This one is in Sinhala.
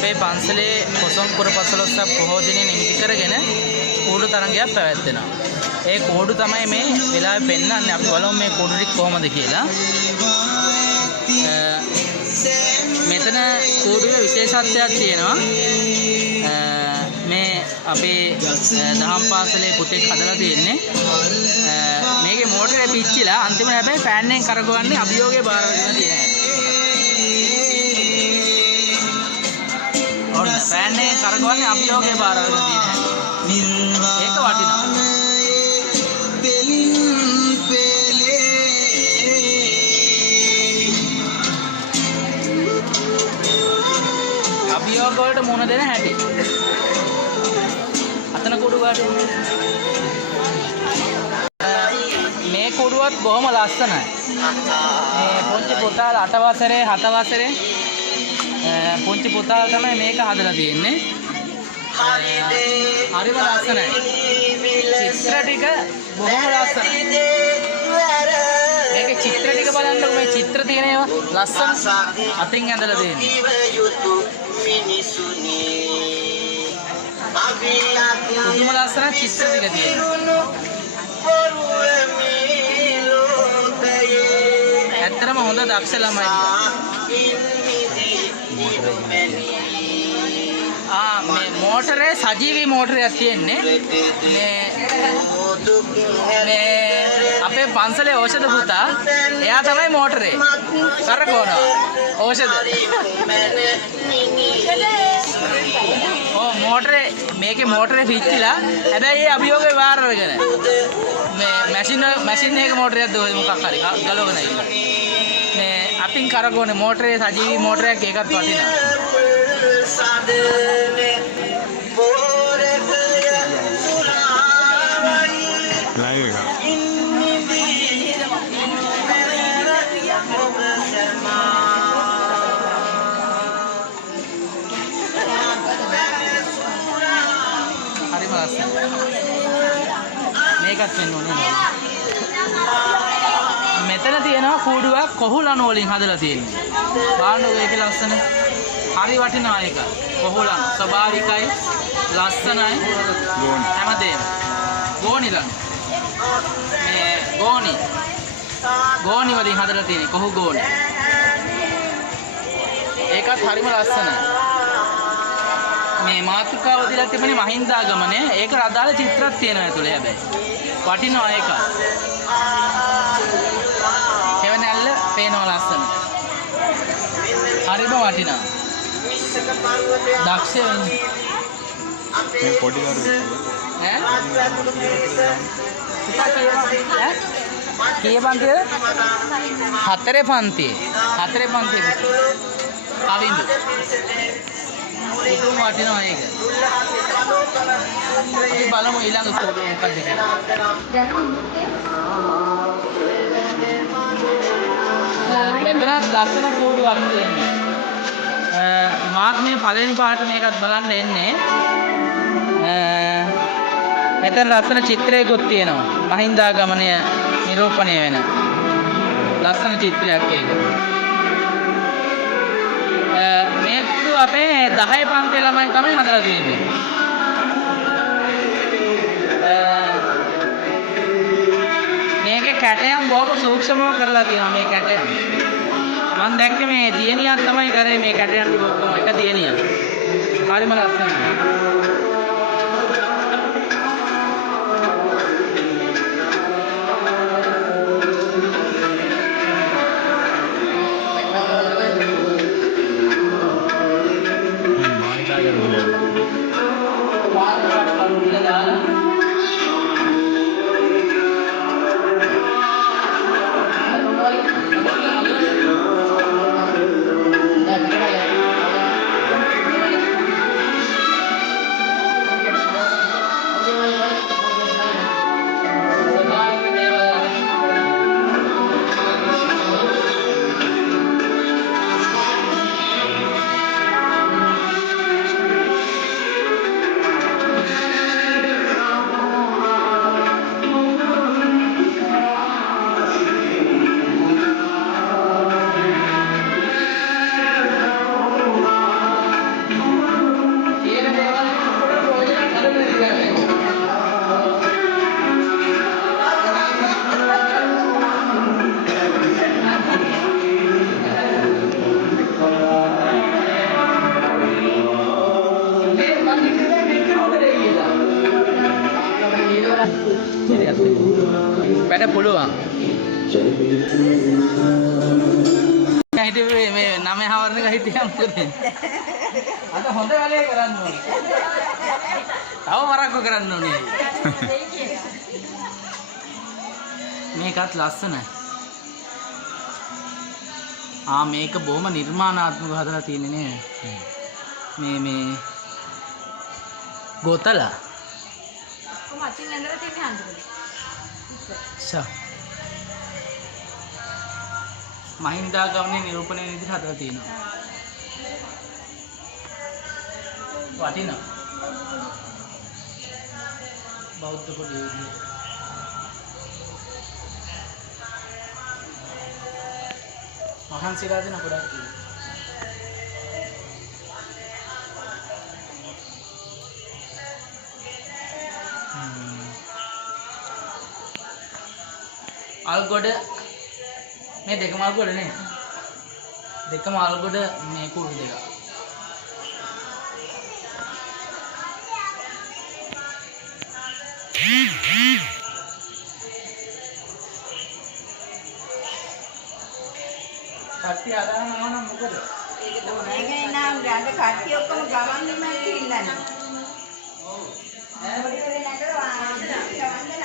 අපේ පන්සලේ කොසොන්පුර පසළොස්වක පොහෝ දිනේ නිමිති කරගෙන කූඩු තරඟයක් පැවැත්වෙනවා. ඒ කූඩු තමයි මේ වෙලාවේ පෙන්වන්නේ. අපි බලමු මේ කූඩු ටික කොහොමද කියලා. මෙතන කූඩුවේ විශේෂත්වයක් තියෙනවා. මේ අපේ දහම් පාසලේ පුතෙක් හදලා තියෙන්නේ. මේකේ මෝටරේ පිච්චිලා අන්තිමට හැබැයි ෆෑන් එකෙන් කරකවන්නේ අභියෝගේ බාර වෙනවා තියෙනවා. ෆෑන් එකෙන් කරකවන්නේ අභියෝගේ බාර වෙනවා තියෙනවා. ඒක වටිනවා. අභියෝග වලට මුහුණ දෙන හැටි. අතන කුඩු ගාඩේ මේ කුඩුවත් බොහොම ලස්සනයි. මේ පුංචි පුතාලා 8 වසරේ 7 වසරේ පුංචි පුතාලා තමයි මේක හදලා තියෙන්නේ. හරිම ලස්සනයි. චිත්‍ර ටික බොහොම ලස්සනයි. මේකේ චිත්‍ර ටික බලන්නකො මේ චිත්‍ර තියෙන ඒවා ලස්සන අතින් ඇඳලා තියෙන්නේ. පුදුම ලස්සන චිත්‍ර ටික තියෙනවා. ඇත්තටම හොඳ දක්ෂ ළමයි මේ මෝටරේ සජීවී මෝටරයක් තියෙන්නේ. මේ අපේ පන්සලේ ඖෂධ පුතා එයා තමයි මෝටරේ කරකවනවා ඖෂධ. මෝටරේ මේකේ මෝටරේ පිච්චිලා හැබැයි ඒ අභියෝගේ වාර අරගෙන මේ මැෂින් එකේ මෝටරයක් දෝයි මොකක් හරි ගලවගෙන ඉන්නවා. මේ අතින් කරකවන මෝටරේ සජීවී මෝටරයක් ඒකත් වටිනවා. මේකත් වෙන්න ඕනේ. මෙතන තියෙනවා කූඩුවක් කොහු ලණු වලින් හදලා තියෙන්නේ. බලන්නකෝ ඒක ලස්සන. හරි වටිනවා ඒක. කොහු ලණු ස්වභාවිකයි, ලස්සනයි. හැමදේම. ගෝණි ලණු. මේ ගෝණි වලින් හදලා තියෙන්නේ කොහු ගෝණි. ඒකත් හරිම ලස්සනයි. මේ මාතෘකාව දීලා තිබුණේ මහින්දාගමනේ. ඒක අදාළ චිත්‍රයක් තියෙනවා ඇතුලේ හැබැයි. වටිනවා ඒක. හැවනැල්ල පේනවා ලස්සන. හරිම වටිනවා. දක්ෂ වෙන්නේ. මේ පොඩි දරුවෙක්. කී පන්තියද? 4 පන්තියේ. 4 පන්තියේ පුතේ. කවින්දු. පුදුම වටිනවා ඒක. අපි බලමු ඊළඟ කෝඩු මොකක්ද කියලා. මෙතන ලස්සන කෝඩුවක් තියෙනවා. මාත් මේ පළවෙනි පාට මේකත් බලන්න එන්නේ. මෙතන ලස්සන චිත්‍රයකුත් තියෙනවා. මහින්දාගමනය නිරූපණය වෙන ලස්සන චිත්‍රයක් ඒක. මේ කුඩු අපේ 10 පන්තියේ ළමයි තමයි හදලා තියෙන්නේ. මේකේ කැටයම් බොහොම සූක්ෂමව කරලා තියෙනවා මේ කැටයම්. මම දැක්කේ මේ දියණියක් තමයි කරේ මේ කැටයම් ටික ඔක්කොම එක දියණියක්. හරිම ලස්සනයි. පුළුවන්. හිටියේ මේ 9 හවරනක හිටියා මොකද? අද හොඳ වැඩේ කරන්න ඕනේ. තව වරක්ක කරන්න ඕනේ. මේකත් ලස්සනයි. මේක බොහොම නිර්මාණාත්මකව හදලා තියෙන්නේ නේ. මේ ගෝතලා. මචින් ඇඳලා තියෙන්නේ හන්දරේ. මහින්දා ගමනේ නිරූපණය විදිහට හදලා තියෙනවා. වටිනවා. බෞද්ධ පොඩි විදිහට. මහන්සිලා දෙන ගොඩක් තියෙනවා. අල්ගොඩ මේ දෙකම අල්ගොඩ නේ. දෙකම අල්ගොඩ මේ කුරු දෙක. කට්ටිය අදහන මොනවා මොකද? ඒක තමයි. ඒකනේ නාම ගන්න කට්ටිය ඔක්කොම ගමන් දෙමන් ඉන්නන්නේ. ඔව්. ඈ වගේ නැකලා ගමන්